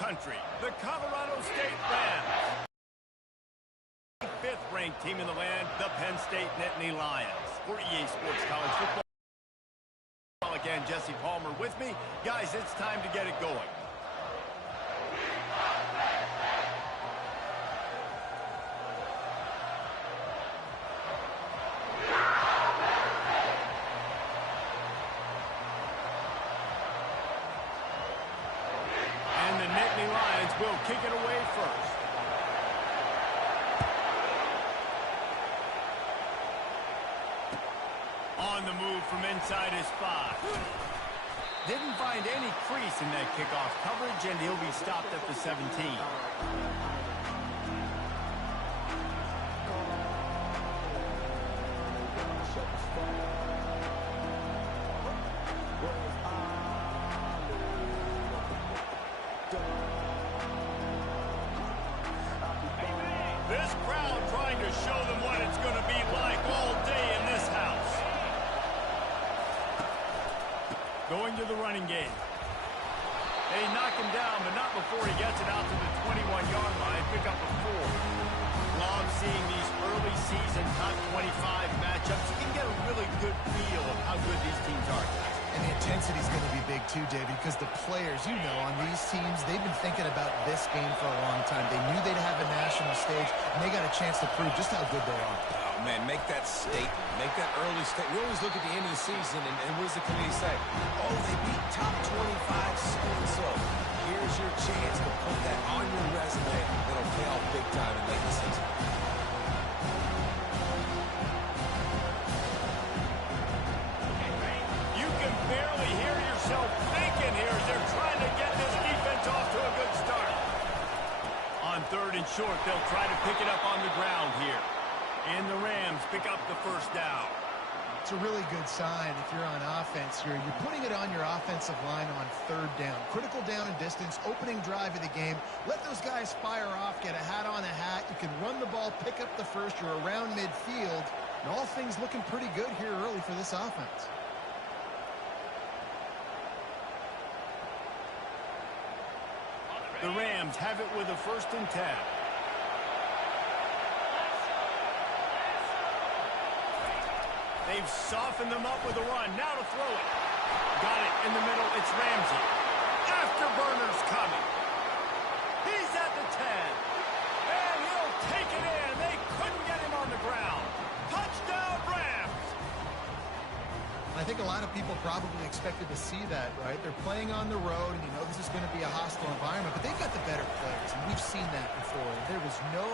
country, the Colorado State Rams. 5th-ranked team in the land, the Penn State Nittany Lions. For EA Sports College Football, again, Jesse Palmer with me. Guys, it's time to get it going. And the Nittany Lions will kick it away first. On the move from inside his 5. Didn't find any crease in that kickoff coverage, and he'll be stopped at the 17. This crowd trying to show them what it's going to be like all day in this house. Going to the running game. They knock him down, but not before he gets it out to the 21-yard line. Pick up a 4. Love seeing these early season top 25 matchups. You can get a really good feel of how good these teams are. And the intensity is going to be big too, David, because the players, you know, on these teams, they've been thinking about this game for a long time. They knew they'd have a national stage, and they got a chance to prove just how good they are. Oh, man, make that statement. Make that early statement. We always look at the end of the season, and what does the committee say? Oh, they beat top 25 so-and-so. Here's your chance to put that on your resume. That'll pay off big time in late in the season. Barely hear yourself thinking here as they're trying to get this defense off to a good start. On 3rd and short, they'll try to pick it up on the ground here. And the Rams pick up the first down. It's a really good sign if you're on offense here. You're putting it on your offensive line on 3rd down. Critical down and distance, opening drive of the game. Let those guys fire off, get a hat on a hat. You can run the ball, pick up the first. You're around midfield. And all things looking pretty good here early for this offense. The Rams have it with a 1st and 10. They've softened them up with a run. Now to throw it. Got it in the middle. It's Ramsey. Afterburner's coming. He's at the 10. And he'll take it in. They couldn't get him on the ground. Touchdown, Rams. I think a lot of people probably expected to see that, right? They're playing on the road, and you know this is going to be a hostile environment, but they've got the better players, and we've seen that before. There was no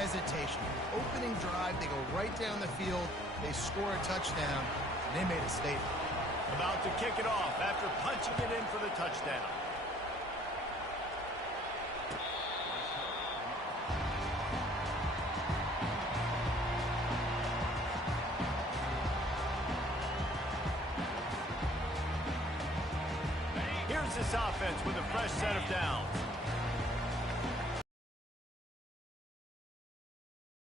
hesitation. Opening drive, they go right down the field, they score a touchdown, and they made a statement. About to kick it off after punching it in for the touchdown. Here's this offense with a fresh set of downs.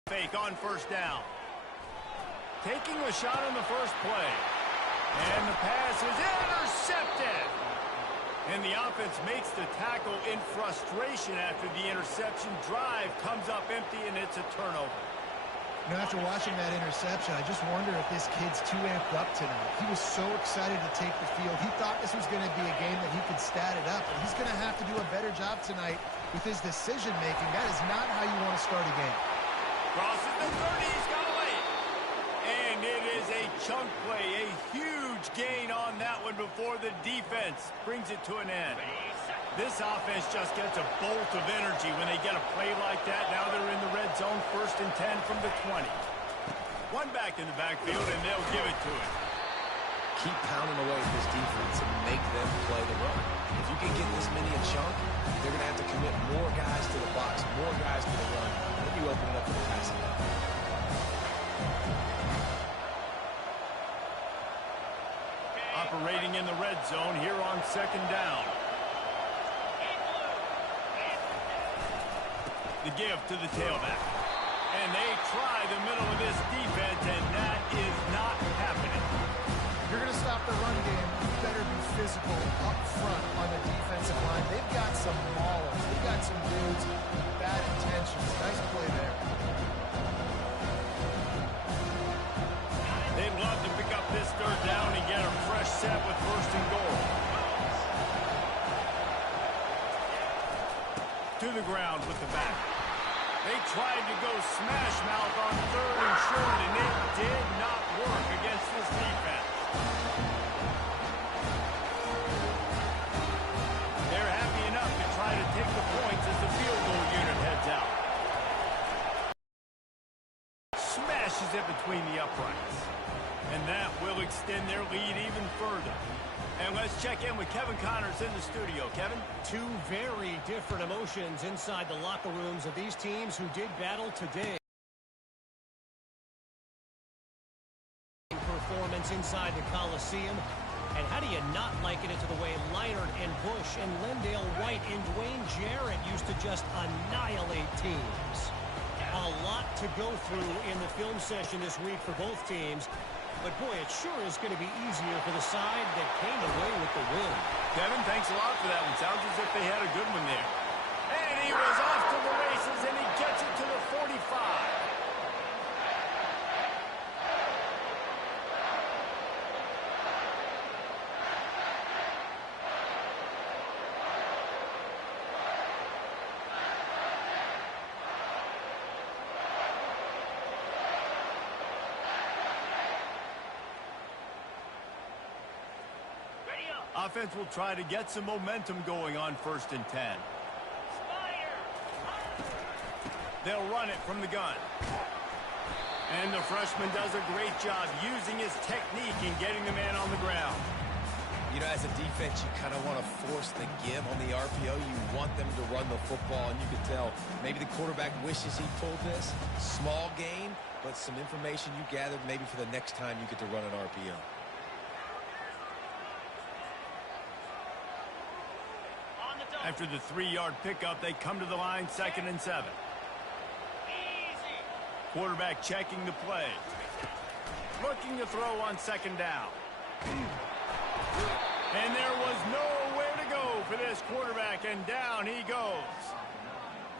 Fake on 1st down. Taking a shot on the first play. And the pass is intercepted. And the offense makes the tackle in frustration after the interception. Drive comes up empty, and it's a turnover. You know, after watching that interception, I just wonder if this kid's too amped up tonight. He was so excited to take the field. He thought this was going to be a game that he could stat it up, but he's going to have to do a better job tonight with his decision-making. That is not how you want to start a game. Crosses the 30, he's got to lay. And it is a chunk play, a huge gain on that one before the defense brings it to an end. This offense just gets a bolt of energy when they get a play like that. Now they're in the red zone, 1st and 10 from the 20. One back in the backfield, and they'll give it to him. Keep pounding away at this defense and make them play the run. If you can get this many a chunk, they're going to have to commit more guys to the box, more guys to the run. Then you open it up for the passing game. Operating in the red zone here on 2nd down. The give to the tailback. And they try the middle of this defense, and that is not happening. If you're going to stop the run game, you better be physical up front on the defensive line. They've got some maulers. They've got some dudes with bad intentions. Nice play there. They'd love to pick up this third down and get a fresh set with first and goal. To the ground with the back. They tried to go smash mouth on third and short, and it did not work against this defense. They're happy enough to try to take the points as the field goal unit heads out. Smashes it between the uprights. And that will extend their lead even further. And let's check in with Kevin Connors in the studio. Kevin? Two very different emotions inside the locker rooms of these teams who did battle today. Performance inside the Coliseum. And how do you not liken it to the way Leinart and Bush and Lendale White and Dwayne Jarrett used to just annihilate teams? A lot to go through in the film session this week for both teams. But, boy, it sure is going to be easier for the side that came away with the win. Kevin, thanks a lot for that one. Sounds as if they had a good one there. And he was off to the races, and he gets it to the 45. Offense will try to get some momentum going on 1st and 10. They'll run it from the gun. And the freshman does a great job using his technique and getting the man on the ground. You know, as a defense, you kind of want to force the give on the RPO. You want them to run the football, and you can tell maybe the quarterback wishes he pulled this. Small gain, but some information you gathered maybe for the next time you get to run an RPO. After the 3-yard pickup, they come to the line 2nd and 7. Quarterback checking the play. Looking to throw on 2nd down. And there was nowhere to go for this quarterback, and down he goes.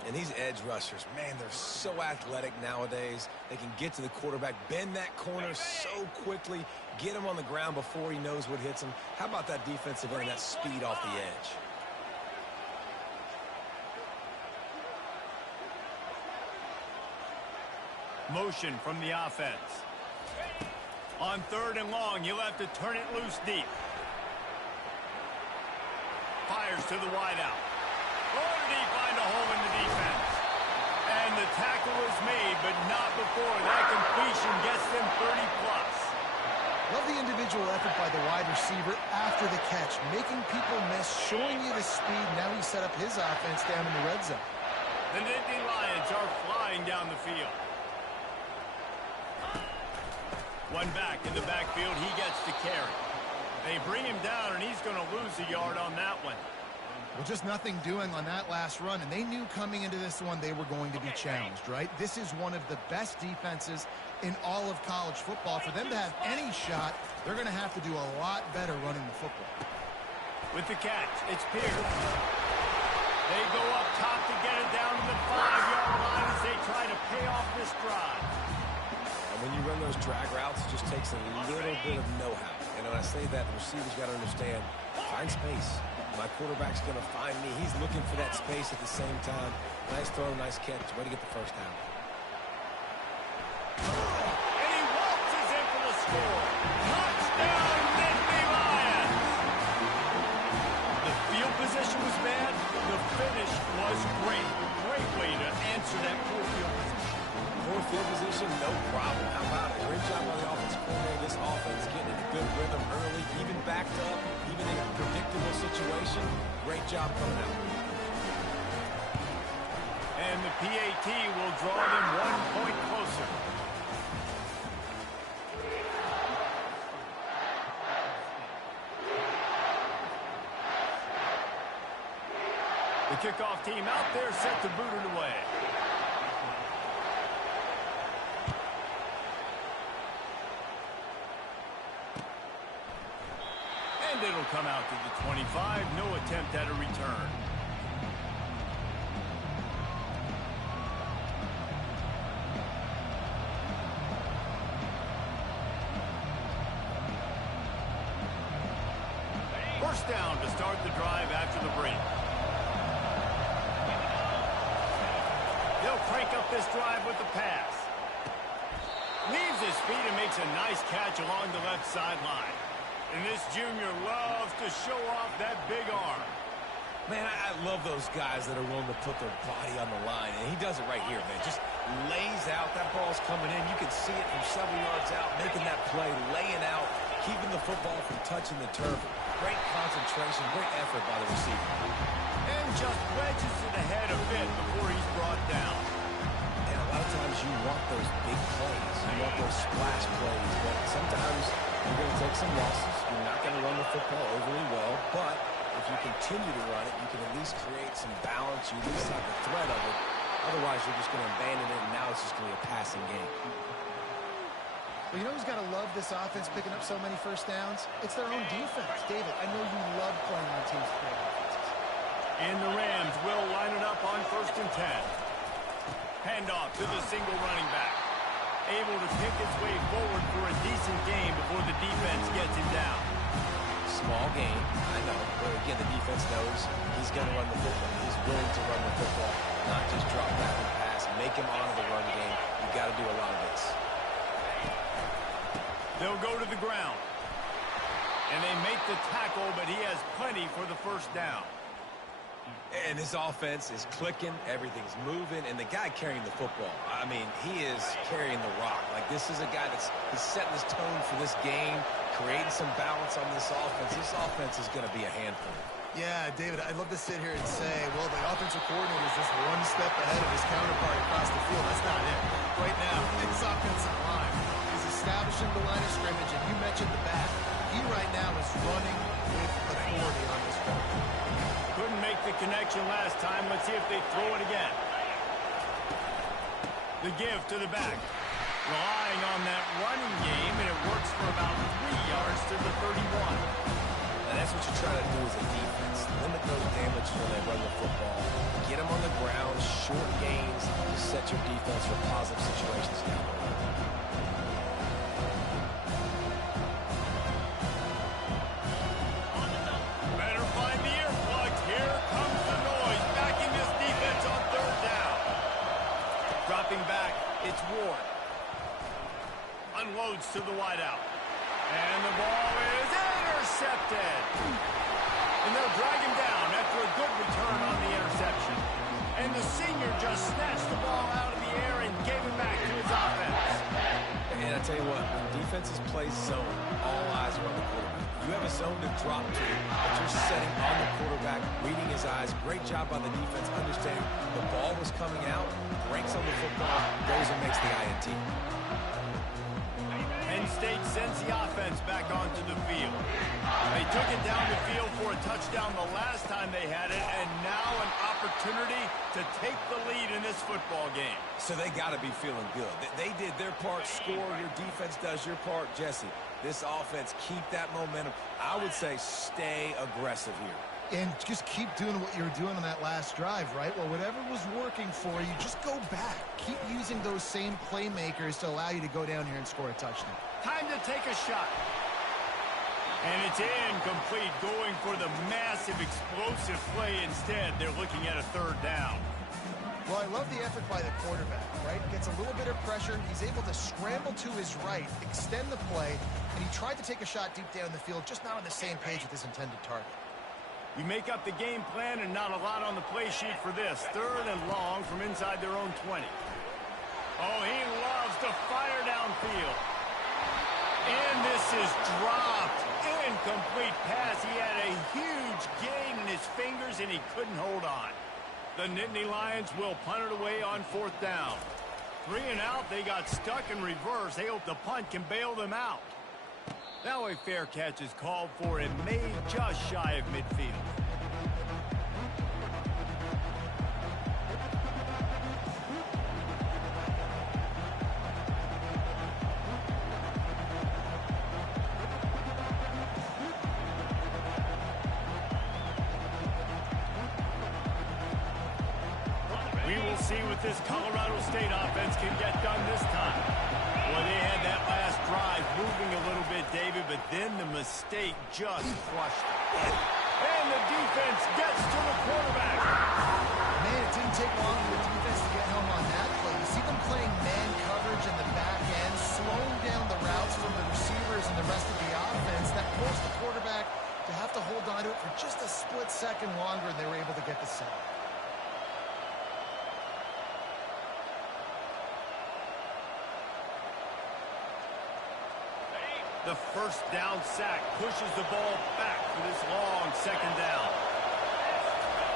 And these edge rushers, man, they're so athletic nowadays. They can get to the quarterback, bend that corner so quickly, get him on the ground before he knows what hits him. How about that defensive end, that speed off the edge? Motion from the offense. On 3rd and long, you'll have to turn it loose deep. Fires to the wideout. Oh, did he find a hole in the defense? And the tackle is made, but not before that completion gets them 30-plus. Love the individual effort by the wide receiver after the catch, making people miss, showing you the speed. Now he set up his offense down in the red zone. The Nittany Lions are flying down the field. One back in the backfield, he gets to carry. They bring him down, and he's going to lose a yard on that one. Well, just nothing doing on that last run, and they knew coming into this one they were going to be challenged, right? This is one of the best defenses in all of college football. For them to have any shot, they're going to have to do a lot better running the football. With the catch, it's Pierce. They go up top to get it down to the 5-yard line as they try to pay off this drive. When you run those drag routes, it just takes a little bit of know-how. And when I say that, the receiver's got to understand, find space. My quarterback's going to find me. He's looking for that space at the same time. Nice throw, nice catch. Way to get the first down. And he waltzes in for the score. Touchdown, Nittany Lions! The field position was bad. The finish was great. Great way to answer that poor field position. Poor field position, no problem. How about it? Great job by the offensive coordinator. This offense getting in a good rhythm early, even backed up, even in a predictable situation. Great job coming out. And the PAT will draw them 1 point closer. The kickoff team out there set to boot it away. It'll come out to the 25. No attempt at a return. First down to start the drive after the break. They'll crank up this drive with the pass. Leaves his feet and makes a nice catch along the left sideline. And this junior loves to show off that big arm. Man, I love those guys that are willing to put their body on the line. And he does it right here, man. Just lays out. That ball's coming in. You can see it from several yards out, making that play, laying out, keeping the football from touching the turf. Great concentration, great effort by the receiver. And just wedges it ahead a bit before he's brought down. And a lot of times you want those big plays. You want those splash plays. But sometimes you're going to take some losses. You're not going to run the football overly well. But if you continue to run it, you can at least create some balance. You at least have the threat of it. Otherwise, you're just going to abandon it, and now it's just going to be a passing game. Well, you know who's got to love this offense picking up so many first downs? It's their own defense. David, I know you love playing on teams with great offenses. And the Rams will line it up on 1st and 10. Handoff to the single running back. Able to pick his way forward for a decent gain before the defense gets him down. Small game, I know. But again, the defense knows he's going to run the football. He's willing to run the football, not just drop back and pass, make him honor the run game. You've got to do a lot of this. They'll go to the ground. And they make the tackle, but he has plenty for the first down. And this offense is clicking, everything's moving, and the guy carrying the football, I mean, he is carrying the rock. Like, this is a guy that's setting his tone for this game, creating some balance on this offense. This offense is going to be a handful. Yeah, David, I'd love to sit here and say, well, the offensive coordinator is just one step ahead of his counterpart across the field. That's not it. Right now, this offensive line is establishing the line of scrimmage, and you mentioned the back. He right now is running with authority on this ball. Couldn't make the connection last time. Let's see if they throw it again. The give to the back. Relying on that running game, and it works for about 3 yards to the 31. And that's what you try to do as a defense. Limit those damage when they run the football. Get them on the ground, short gains, to set your defense for positive situations down the road. Better find the earplugs. Here comes the noise. Backing this defense on 3rd down. Dropping back, it's Ward. Unloads to the wideout. And the ball is intercepted. And they'll drag him down after a good return on the interception. And the senior just snatched the ball out of the air and gave it back to his offense. And I tell you what, when defenses play zone, all eyes are on the quarterback. You have a zone to drop to, but you're setting on the quarterback, reading his eyes. Great job by the defense, understanding the ball was coming out, breaks on the football, goes and makes the INT. Penn State sends the offense back onto the field. They took it down the field for a touchdown the last time they had it, and now an opportunity to take the lead in this football game. So they got to be feeling good. They did their part, score. Your defense does your part. Jesse, this offense, keep that momentum. I would say stay aggressive here. And just keep doing what you were doing on that last drive, right? Well, whatever was working for you, just go back. Keep using those same playmakers to allow you to go down here and score a touchdown. Time to take a shot. And it's incomplete, going for the massive explosive play instead. They're looking at a 3rd down. Well, I love the effort by the quarterback, right? Gets a little bit of pressure. He's able to scramble to his right, extend the play, and he tried to take a shot deep down the field, just not on the same page with his intended target. You make up the game plan and not a lot on the play sheet for this. 3rd and long from inside their own 20. Oh, he loves to fire downfield. And this is dropped. Incomplete pass. He had a huge gain in his fingers, and he couldn't hold on. The Nittany Lions will punt it away on 4th down. 3 and out. They got stuck in reverse. They hope the punt can bail them out. Now a fair catch is called for and made just shy of midfield. see what this Colorado State offense can get done this time. Well, they had that last drive moving a little bit, David, but then the mistake just flushed it. And the defense gets to the quarterback. Man, it didn't take long for the defense to get home on that play. You see them playing man coverage in the back end, slowing down the routes from the receivers and the rest of the offense. That forced the quarterback to have to hold on to it for just a split second longer, and they were able to get the sack. The first down sack pushes the ball back for this long second down.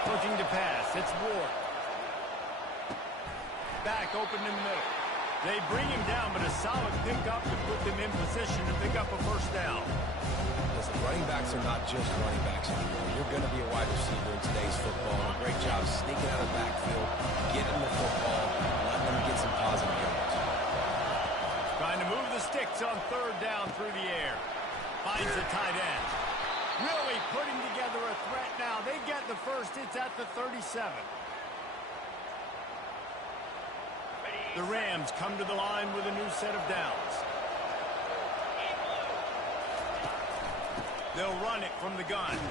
Looking to pass. It's Ward. Back open in the middle. They bring him down, but a solid pickup to put them in position to pick up a first down. Listen, running backs are not just running backs anymore. You're going to be a wide receiver in today's football. A great job sneaking out of the backfield, getting the football, letting them get some positive yards. Trying to move the sticks on third down through the air. Finds the tight end. Really putting together a threat now. They get the first. It's at the 37. The Rams come to the line with a new set of downs. They'll run it from the gun.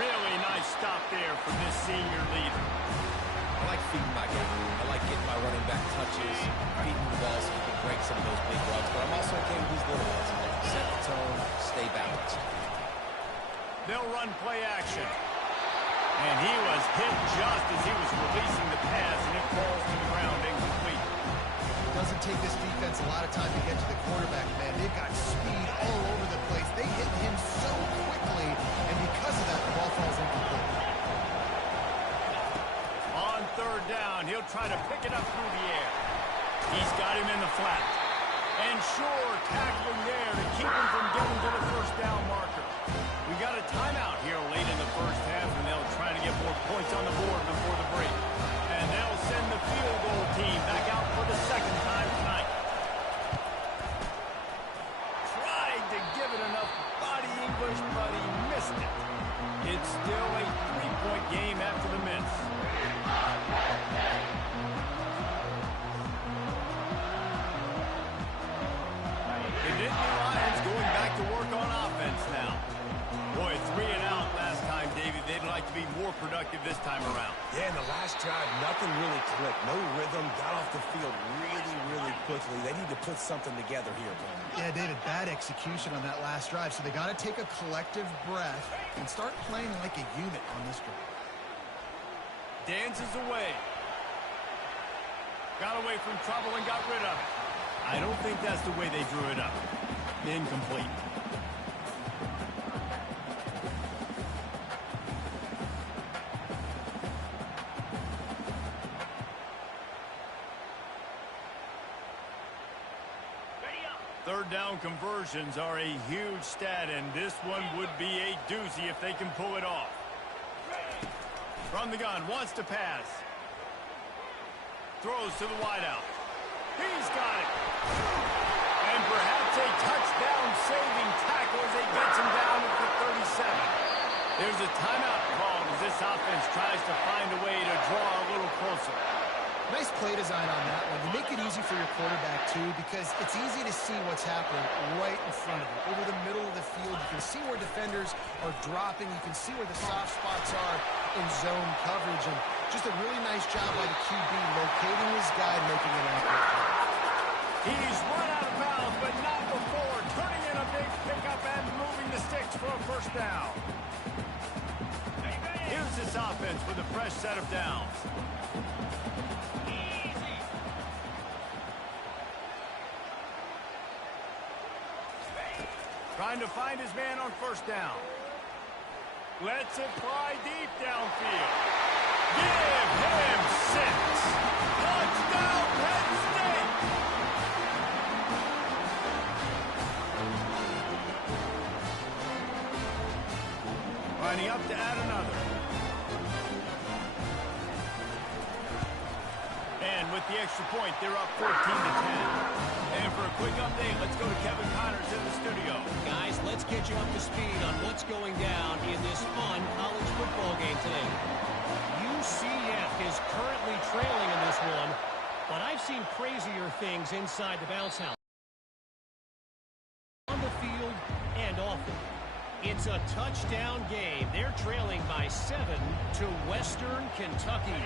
Really nice stop there from this senior leader. I like feeding my guy. I like getting my running back touches, feeding the ball so he can break some of those big runs. But I'm also okay with these little ones. Set the tone, stay balanced. They'll run play action. And he was hit just as he was releasing the pass, and it falls to the ground incomplete. It doesn't take this defense a lot of time to get to the quarterback, man. They've got speed all over the place. They hit him so quickly, and because of that, the ball falls incomplete. On third down, he'll try to pick it up through the air. He's got him in the flat. And sure, tackling there to keep him from getting to the first down marker. We got a timeout here late in the first half, and they'll try to get more points on the board before the break. And they'll send the field goal team back out for the second time tonight. Tried to give it enough body English, but he missed it. It's still a three-point game after the miss. The Nittany Lions going back to work on offense now. Boy, 3 and out last time, David. They'd like to be more productive this time around. Yeah, in the last drive, nothing really clicked. No rhythm, got off the field really quickly. They need to put something together here, Penn. Yeah, David, bad execution on that last drive. So they got to take a collective breath and start playing like a unit on this drive. Dances away. Got away from trouble and got rid of it. I don't think that's the way they drew it up. Incomplete. Third down conversions are a huge stat, and this one would be a doozy if they can pull it off. From the gun, wants to pass. Throws to the wideout. He's got it. And perhaps a touchdown-saving tackle as he gets him down at the 37. There's a timeout called as this offense tries to find a way to draw a little closer. Nice play design on that one. You make it easy for your quarterback, too, because it's easy to see what's happening right in front of you. Over the middle of the field, you can see where defenders are dropping. You can see where the soft spots are in zone coverage. And just a really nice job by the QB locating his guy and making an accurate play. He's run out of bounds, but not before. Turning in a big pickup and moving the sticks for a first down. Here's this offense with a fresh set of downs. Trying to find his man on first down. Lets it fly deep downfield. Give him 6. Touchdown, Penn State! Lining up to add another. And with the extra point, they're up 14-10. And for a quick update, let's go to Kevin Connors in the studio. Guys, let's get you up to speed on what's going down in this fun college football game today. UCF is currently trailing inside the bounce house. On the field and off it. It's a touchdown game. They're trailing by 7 to Western Kentucky.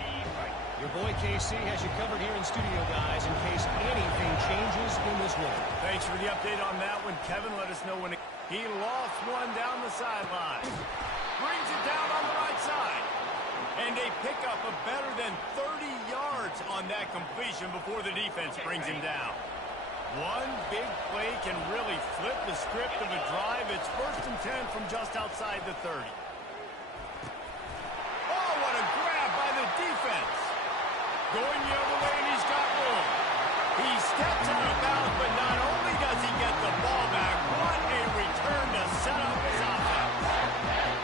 Your boy KC has you covered here in studio, guys, in case anything changes in this one. Thanks for the update on that one, Kevin. Let us know when he lost one down the sideline. Brings it down on the right side. And a pickup of better than 30 yards on that completion before the defense brings him down. One big play can really flip the script of a drive. It's 1st and 10 from just outside the 30. Oh, what a grab by the defense. Going the other way, and he's got room. He steps out of bounds, but not only does he get the ball back, what a return to set up his offense.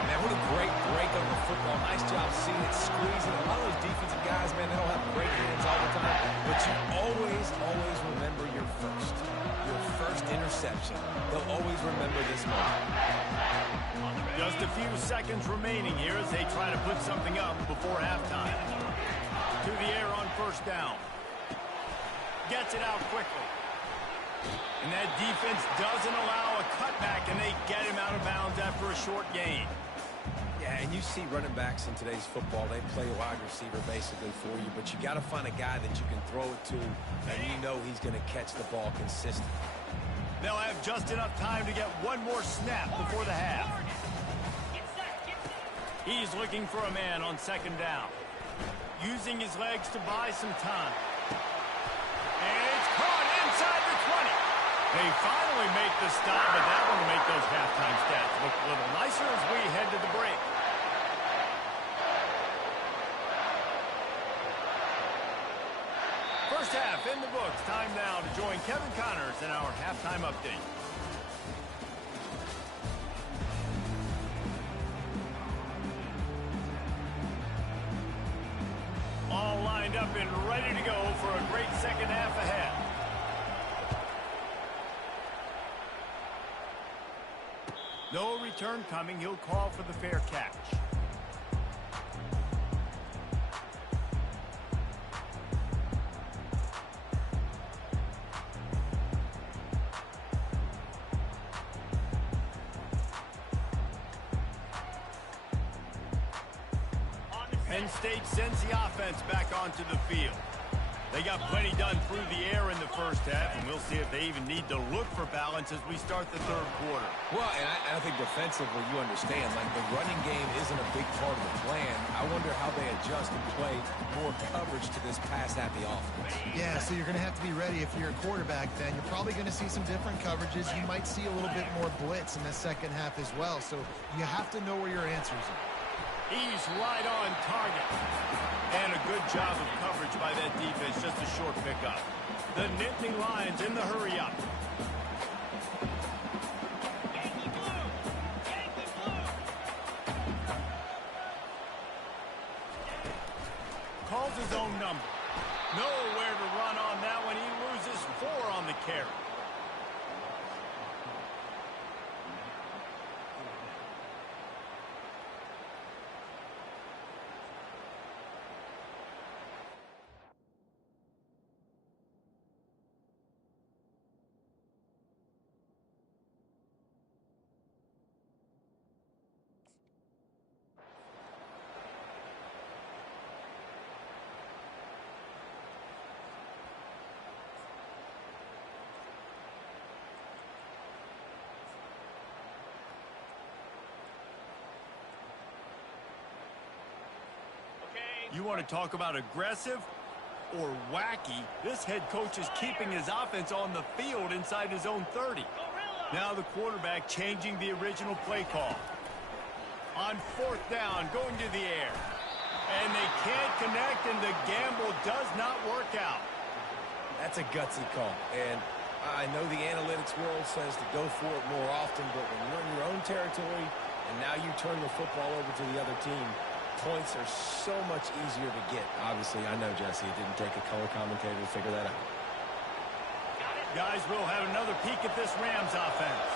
Man, what a great break on the football. Nice job seeing it, squeezing. A lot of those defensive guys, man, they don't have great hands all the time, but you always remember your first interception. They'll always remember this moment. Just a few seconds remaining here as they try to put something up before halftime. To the air on 1st down. Gets it out quickly. And that defense doesn't allow a cutback, and they get him out of bounds after a short gain. Yeah, and you see running backs in today's football, they play a wide receiver basically for you, but you got to find a guy that you can throw it to, and you know he's going to catch the ball consistently. They'll have just enough time to get one more snap before the half. He's looking for a man on 2nd down. Using his legs to buy some time. And it's caught inside the 20. They finally make the stop, but that will make those halftime stats look a little nicer as we head to the break. First half in the books. Time now to join Kevin Connors in our halftime update. All lined up and ready to go for a great second half ahead. No return coming. He'll call for the fair catch. Penn State sends the offense back onto the field. They got plenty done through the air in the first half, and we'll see if they even need to look for balance as we start the 3rd quarter. Well, and I think defensively, you understand, like the running game isn't a big part of the plan. I wonder how they adjust and play more coverage to this pass-happy offense. Yeah, so you're going to have to be ready if you're a quarterback then. You're probably going to see some different coverages. You might see a little bit more blitz in the second half as well, so you have to know where your answers are. He's right on target. And a good job of coverage by that defense. Just a short pickup. The Nittany Lions in the hurry-up. Calls his own number. Nowhere to run on that one. He loses 4 on the carry. You want to talk about aggressive or wacky? This head coach is keeping his offense on the field inside his own 30. Now the quarterback changing the original play call. On 4th down, going to the air. And they can't connect, and the gamble does not work out. That's a gutsy call. And I know the analytics world says to go for it more often, but when you're in your own territory and now you turn the football over to the other team, points are so much easier to get. Obviously, I know, Jesse, it didn't take a color commentator to figure that out. Guys, we'll have another peek at this Rams offense.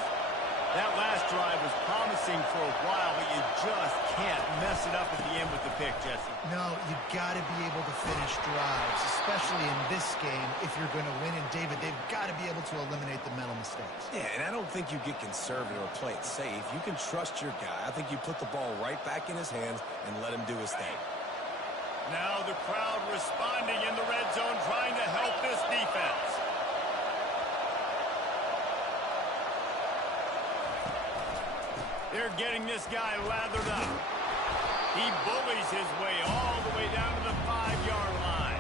That last drive was promising for a while, but you just can't mess it up at the end with the pick, Jesse. No, you got to be able to finish drives, especially in this game if you're going to win. And, David, they've got to be able to eliminate the mental mistakes. Yeah, and I don't think you get conservative or play it safe. You can trust your guy. I think you put the ball right back in his hands and let him do his thing. Now the crowd responding in the red zone, trying to help this defense. They're getting this guy lathered up. He bullies his way all the way down to the 5-yard line.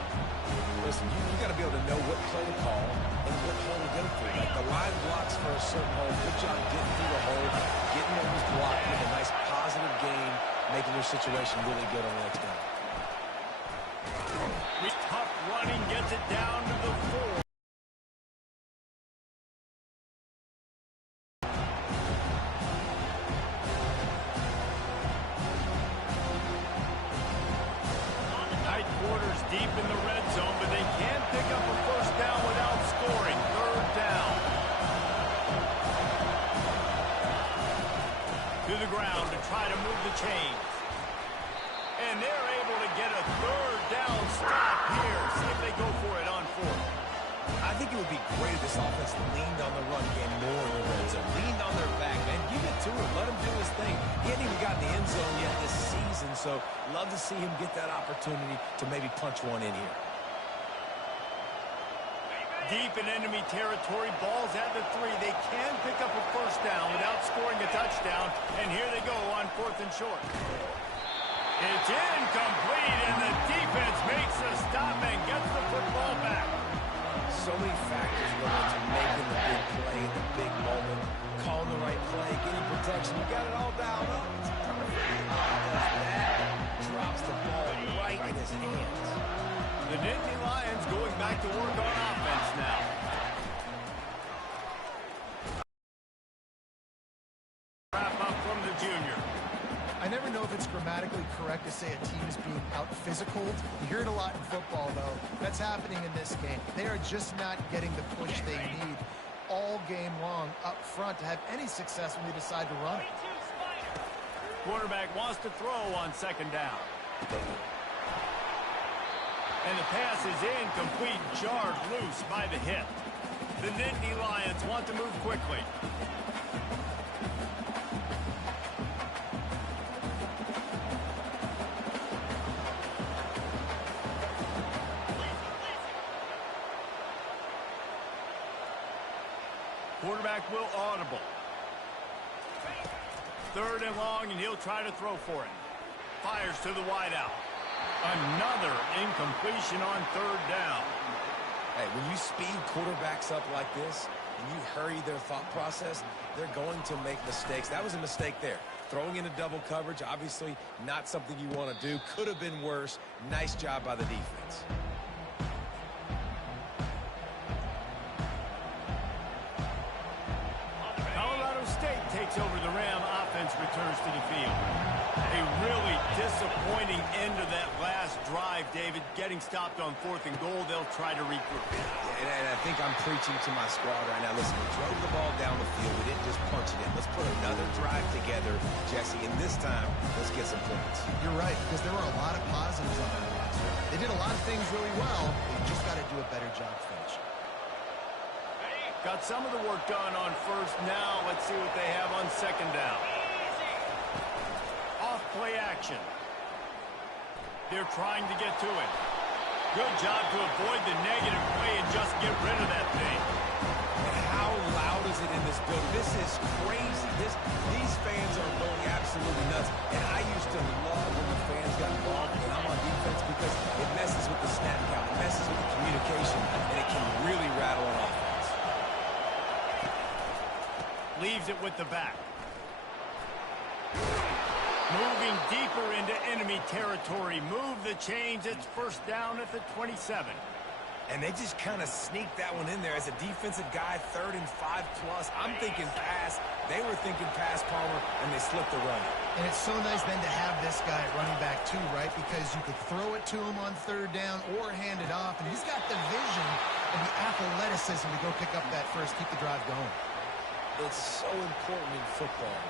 Listen, you got to be able to know what play to call and what hole to go through. Like the line blocks for a certain hole. Good job getting through the hole, getting what was blocked with a nice positive gain, making your situation really good on the next down. Tough running gets it down to the 4. Deep in the red zone, but they can't pick up a first down without scoring. Third down. To the ground to try to move the chains. And they're able to get a third down stop here. See if they go for it on 4th. I think it would be great if this offense leaned on the run game more in the red zone. Leaned on their back, man. Give it to him. Let him do his thing. He hasn't even gotten the end zone yet this season, so love to see him get that opportunity to maybe punch one in here. Deep in enemy territory, balls at the 3. They can pick up a first down without scoring a touchdown, and here they go on 4th and short. It's incomplete, and the defense makes the stop and gets the football back. So many factors go into making the big play in the big moment, calling the right play, getting protection. You got it all down. Oh, it's perfect. Does that. Drops the ball right in his hands. The Nittany Lions going back to work on offense now. Wrap up from the junior. I never know if it's grammatically correct to say a team is being out-physical. You hear it a lot in football, though. That's happening in this game. They are just not getting the push they need all game long up front to have any success when they decide to run it. Quarterback wants to throw on 2nd down. And the pass is incomplete, jarred loose by the hit. The Nittany Lions want to move quickly. Quarterback will audible. 3rd and long, and he'll try to throw for it. Fires to the wideout. Another incompletion on 3rd down. Hey, when you speed quarterbacks up like this and you hurry their thought process, they're going to make mistakes. That was a mistake there. Throwing into double coverage, obviously not something you want to do. Could have been worse. Nice job by the defense. Colorado State takes over the Ram. Offense returns to the field. A really disappointing end of that last drive, David. Getting stopped on 4th and goal, they'll try to regroup. And I think I'm preaching to my squad right now. Listen, we drove the ball down the field. We didn't just punch it in. Let's put another drive together, Jesse, and this time, let's get some points. You're right, because there were a lot of positives on that roster. They did a lot of things really well. They just got to do a better job finishing. Got some of the work done on 1st. Now let's see what they have on 2nd down. Off play action. They're trying to get to it. Good job to avoid the negative play and just get rid of that thing. And how loud is it in this building? This is crazy. These fans are going absolutely nuts. And I used to love when the fans got involved when I'm on defense because it messes with the snap count. It messes with the communication, and it can really rattle an offense. Leaves it with the back. Moving deeper into enemy territory. Move the chains. It's 1st down at the 27. And they just kind of sneaked that one in there as a defensive guy, 3rd and 5+. I'm thinking pass. They were thinking pass, Palmer, and they slipped the run. And it's so nice then to have this guy at running back too, right? Because you could throw it to him on 3rd down or hand it off. And he's got the vision and the athleticism to go pick up that first, keep the drive going. it's so important in football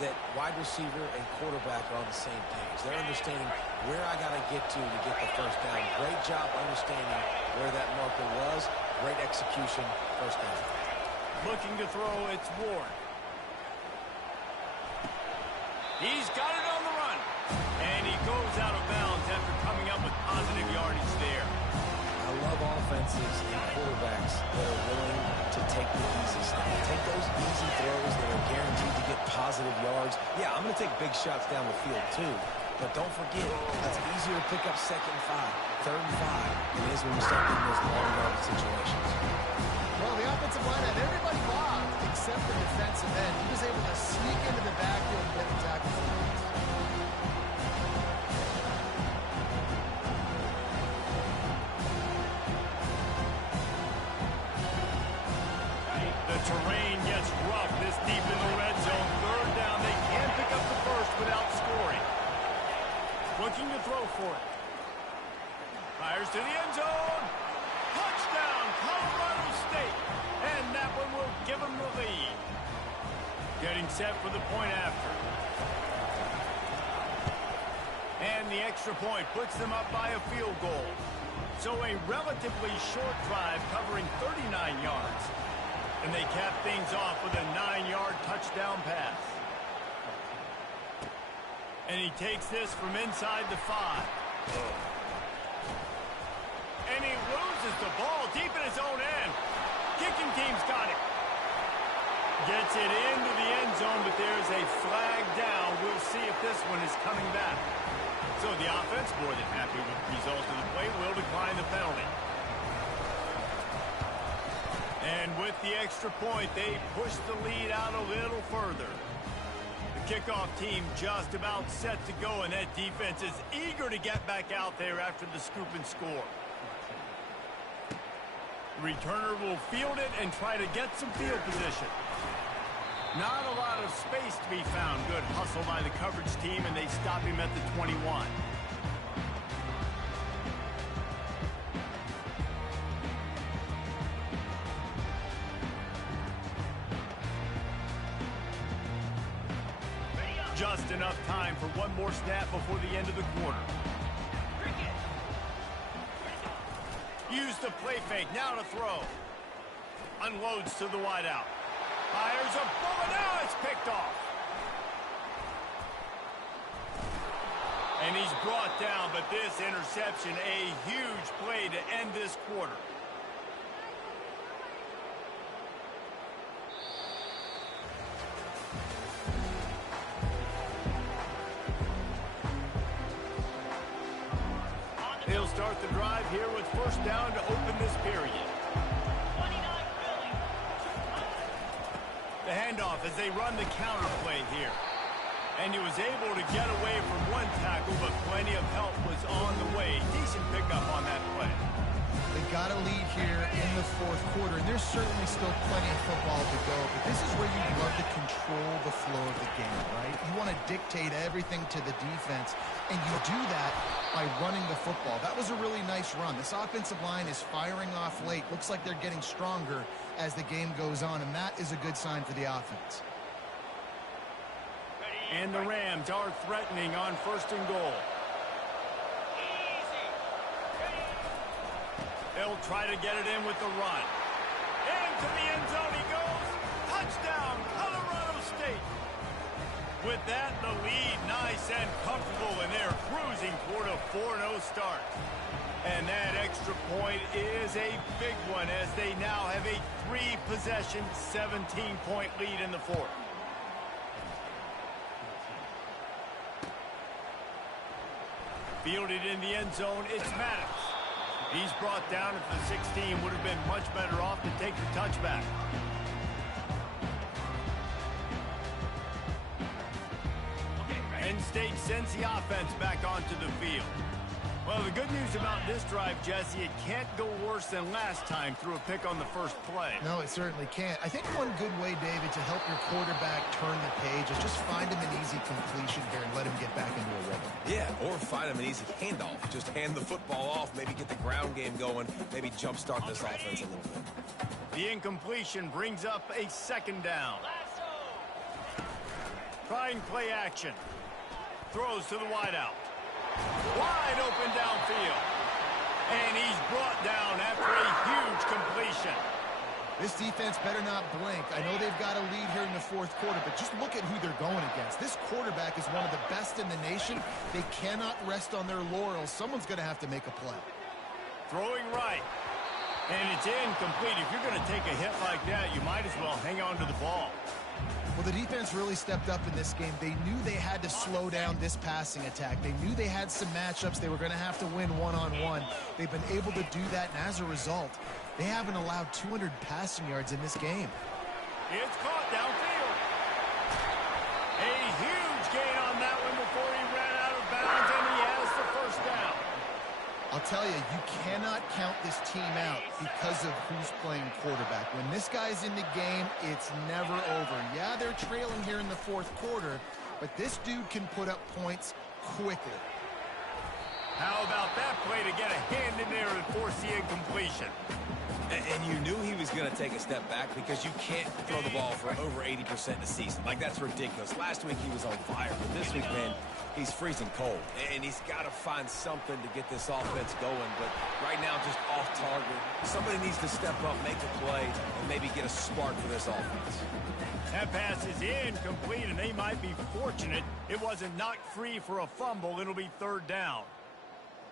that wide receiver and quarterback are on the same page. They're understanding where I got to get the first down. Great job understanding where that marker was. Great execution, first down. Looking to throw, it's Ward. He's got it on the run. And he goes out of bounds after coming up with positive yardage there. I love offenses and quarterbacks that are willing to take the easy stuff. Take those easy throws that are guaranteed to get positive yards. Yeah, I'm going to take big shots down the field too. But don't forget, that's easier to pick up 2nd and 5, 3rd and 5 than it is when you start getting those long yardage situations. Well, the offensive line had everybody blocked except the defensive end. He was able to sneak into the backfield and get the tackle. The terrain gets rough this deep in the red zone. 3rd down. They can't pick up the first without scoring. Looking to throw for it. Fires to the end zone. Touchdown, Colorado State. And that one will give them the lead. Getting set for the point after. And the extra point puts them up by a field goal. So a relatively short drive covering 39 yards. And they cap things off with a 9-yard touchdown pass. And he takes this from inside the 5. And he loses the ball deep in his own end. Kicking team's got it. Gets it into the end zone, but there's a flag down. We'll see if this one is coming back. So the offense, more than happy with the result of the play, will decline the penalty. And with the extra point, they push the lead out a little further. The kickoff team just about set to go, and that defense is eager to get back out there after the scoop and score. The returner will field it and try to get some field position. Not a lot of space to be found. Good hustle by the coverage team, and they stop him at the 21. Just enough time for one more snap before the end of the quarter. Use the play fake, now to throw. Unloads to the wideout. Fires a bullet, now it's picked off. And he's brought down, but this interception, a huge play to end this quarter. He'll start the drive here with first down to open this period. The handoff as they run the counter play here. And he was able to get away from one tackle, but plenty of help was on the way. Decent pickup on that play. They got a lead here in the 4th quarter, and there's certainly still plenty of football to go, but this is where you love to control the flow of the game, right? You want to dictate everything to the defense, and you do that by running the football. That was a really nice run. This offensive line is firing off late. Looks like they're getting stronger as the game goes on, and that is a good sign for the offense. And the Rams are threatening on 1st and goal. They'll try to get it in with the run. Into the end zone he goes. Touchdown, Colorado State. With that, the lead nice and comfortable, and they're cruising toward a 4-0 start. And that extra point is a big one as they now have a 3-possession, 17-point lead in the 4th. Fielded in the end zone, it's Maddox. He's brought down at the 16. Would have been much better off to take the touchback. Penn State sends the offense back onto the field. Well, the good news about this drive, Jesse, it can't go worse than last time through a pick on the first play. No, it certainly can't. I think one good way, David, to help your quarterback turn the page is just find him an easy completion here and let him get back into a rhythm. Yeah, or find him an easy handoff. Just hand the football off, maybe get the ground game going, maybe jumpstart this offense a little bit. The incompletion brings up a second down. Trying play action. Throws to the wideout. Wide open downfield. And he's brought down after a huge completion. This defense better not blink. I know they've got a lead here in the fourth quarter, but just look at who they're going against. This quarterback is one of the best in the nation. They cannot rest on their laurels. Someone's going to have to make a play. Throwing right. And it's incomplete. If you're going to take a hit like that, you might as well hang on to the ball. Well, the defense really stepped up in this game. They knew they had to slow down this passing attack. They knew they had some matchups they were going to have to win one-on-one. They've been able to do that, and as a result, they haven't allowed 200 passing yards in this game. It's caught downfield. A huge gain on that one before he ran out of bounds, and he has the first down. I'll tell you, you cannot count this team out because of who's playing quarterback. When this guy's in the game, it's never over. Yeah, they're trailing here in the fourth quarter, but this dude can put up points quickly. How about that play to get a hand in there and force the incompletion? And you knew he was going to take a step back because you can't throw the ball for over 80% of the season. Like, that's ridiculous. Last week he was on fire, but this week, man, he's freezing cold. And he's got to find something to get this offense going. But right now, just off target. Somebody needs to step up, make a play, and maybe get a spark for this offense. That pass is incomplete, and they might be fortunate it wasn't knocked free for a fumble. It'll be third down.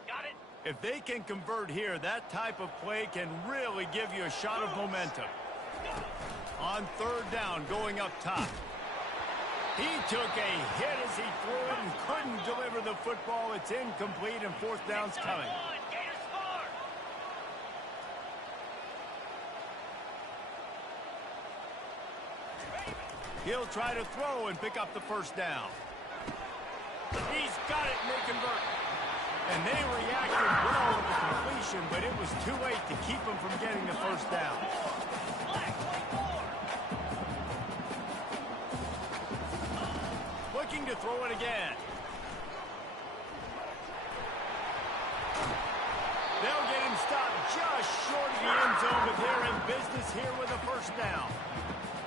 Got it. If they can convert here, that type of play can really give you a shot of momentum. On third down, going up top. He took a hit as he threw it and couldn't deliver the football. It's incomplete, and fourth down's coming. He'll try to throw and pick up the first down. He's got it, and they convert. And they reacted well with the completion, but it was too late to keep them from getting the first down. Looking to throw it again. They'll get him stopped just short of the end zone, but they're in business here with a first down.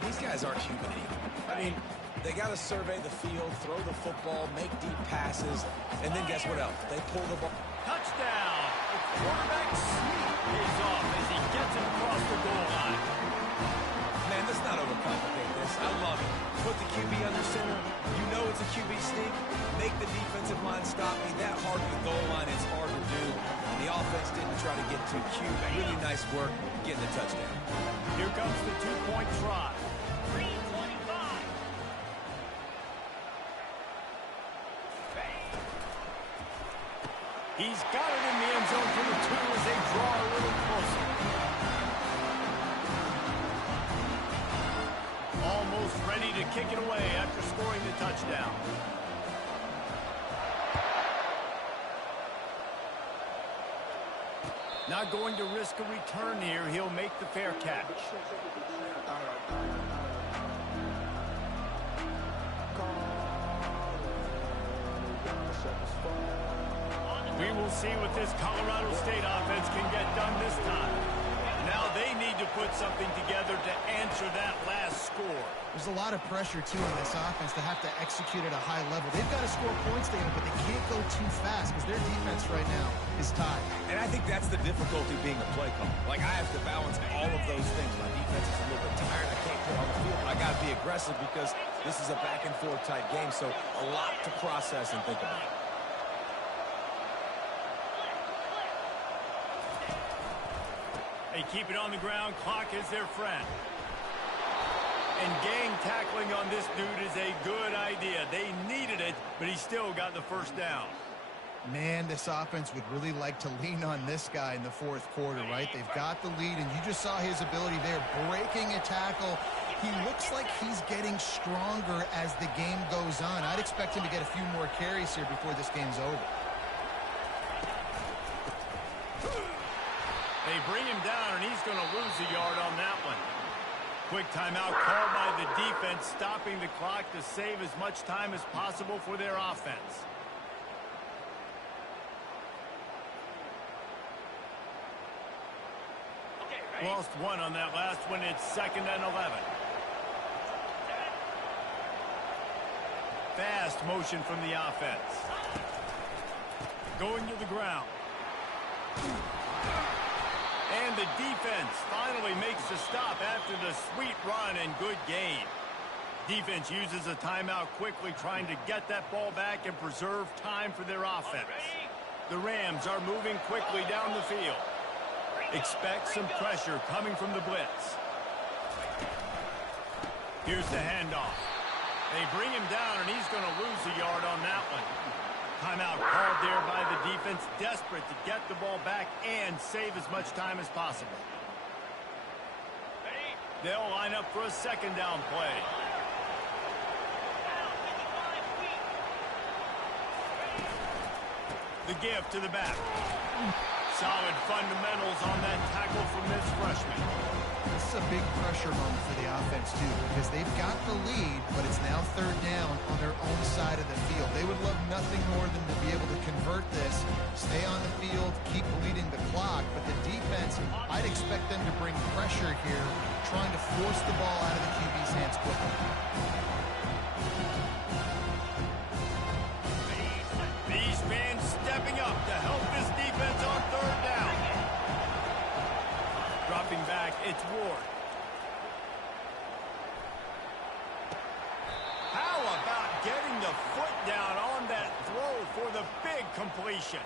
These guys aren't human anymore. I mean, they got to survey the field, throw the football, make deep passes, and then guess what else? They pull the ball. Touchdown! The quarterback sneak pays off as he gets it across the goal line. Man, let's not overcomplicate this. I love it. Put the QB under center. You know it's a QB sneak. Make the defensive line stop me. That hard to the goal line, it's hard to do. And the offense didn't try to get too cute. Really nice work getting the touchdown. Here comes the two-point try. He's got it in the end zone for the two as they draw a little closer. Almost ready to kick it away after scoring the touchdown. Not going to risk a return here. He'll make the fair catch. We will see what this Colorado State offense can get done this time. Now they need to put something together to answer that last score. There's a lot of pressure, too, on this offense to have to execute at a high level. They've got to score points, David, but they can't go too fast because their defense right now is tied. And I think that's the difficulty being a play caller. Like, I have to balance all of those things. My defense is a little bit tired. I can't put on the field, but I got to be aggressive because this is a back-and-forth type game, so a lot to process and think about. They keep it on the ground. Clock is their friend. And gang tackling on this dude is a good idea. They needed it, but he still got the first down. Man, this offense would really like to lean on this guy in the fourth quarter, right? They've got the lead, and you just saw his ability there, breaking a tackle. He looks like he's getting stronger as the game goes on. I'd expect him to get a few more carries here before this game's over. They bring him down, and he's going to lose a yard on that one. Quick timeout called by the defense, stopping the clock to save as much time as possible for their offense. Okay, Lost one on that last one. It's 2nd and 11. Fast motion from the offense. Going to the ground. And the defense finally makes the stop after the sweet run and good gain. Defense uses a timeout quickly, trying to get that ball back and preserve time for their offense. The Rams are moving quickly down the field. Expect some pressure coming from the blitz. Here's the handoff. They bring him down, and he's going to lose a yard on that one. Timeout called there by the defense, desperate to get the ball back and save as much time as possible. They'll line up for a 2nd down play. The give to the back. Solid fundamentals on that tackle from this freshman. This is a big pressure moment for the offense, too, because they've got the lead, but it's now 3rd down on their own side of the field. They would love nothing more than to be able to convert this, stay on the field, keep bleeding the clock. But the defense, I'd expect them to bring pressure here, trying to force the ball out of the QB's hands quickly. These fans stepping up to help this defense on 3rd down. Dropping back, it's Ward. How about getting the foot down on that throw for the big completion?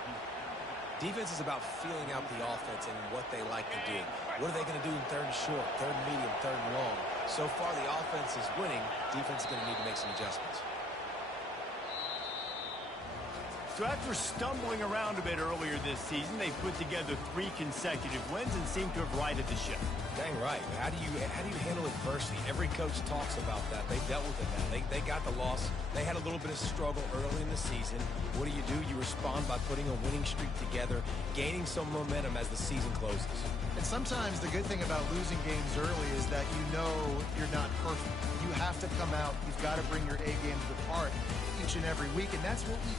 Defense is about feeling out the offense and what they like to do. What are they going to do in 3rd and short, 3rd and medium, 3rd and long? So far, the offense is winning. Defense is going to need to make some adjustments. So after stumbling around a bit earlier this season, they put together 3 consecutive wins and seem to have righted the ship. Dang right. How do you handle adversity? Every coach talks about that. They dealt with it now. They got the loss. They had a little bit of struggle early in the season. What do? You respond by putting a winning streak together, gaining some momentum as the season closes. And sometimes the good thing about losing games early is that you know you're not perfect. You have to come out. You've got to bring your A game to the park each and every week, and that's what we